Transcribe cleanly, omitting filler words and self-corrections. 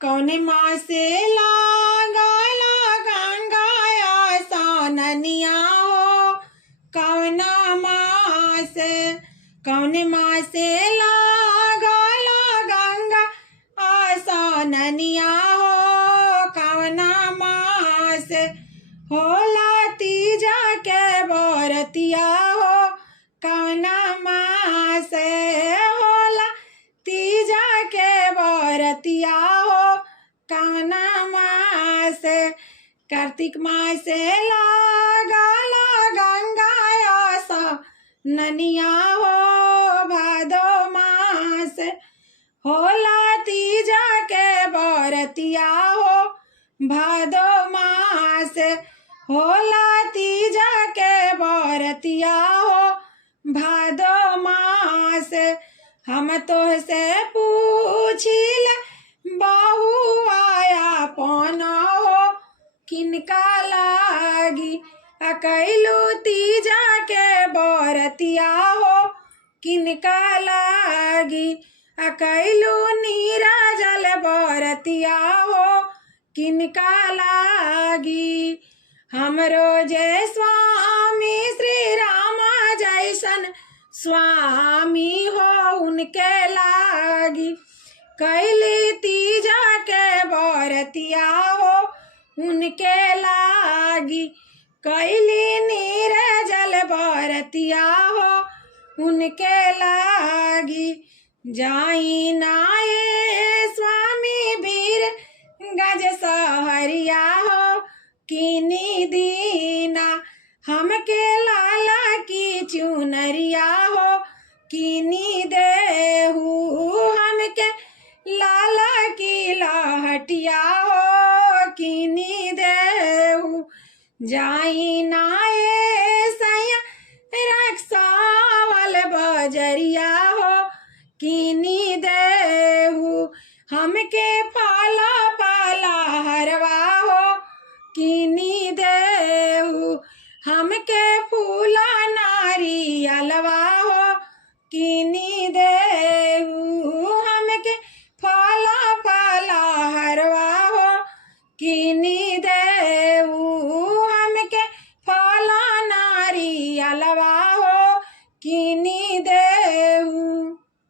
कौने माँ से लागला गंगाया सोननिया हो, कौना माँ से, कौने माँ से लागला गंगा सोननिया हो, कौना माँ से होला तीजा के बरतिया हो, कौना माँ से होला तीजा के बरतिया हो, कौना माँ से। कार्तिक माँ से लागला गंगाया सोननिया हो, भादो माँ से होला तीजा के बरतिया हो, भादो माँ से होला तीजा के बरतिया हो, भादो माँ से। हम तोहसे पूछिल बहू आया पन हो, किनका लागी अकैलू तीजा के बरतिया हो, किनका लागी अकैलू नीराजल बरतिया हो, किनका लागी। हमरो जय स्वामी श्री रामा जैसन स्वामी हो, उनके लागी कैली तीजा के बरतिया हो, उनके लागी कैली नीरजल बरतिया हो, उनके लागी। जाई नाये स्वामी वीर गज सहरिया हो, किनी दीना हमके लाला की चुनरिया हो, किनी देहू हमके लाला की लहटिया हो, किनी देहू। जाई नाये सैया रक्सावल बजरिया हो, किनी देहू हमके पाला पाला हरवा हो, किनी देहू हमके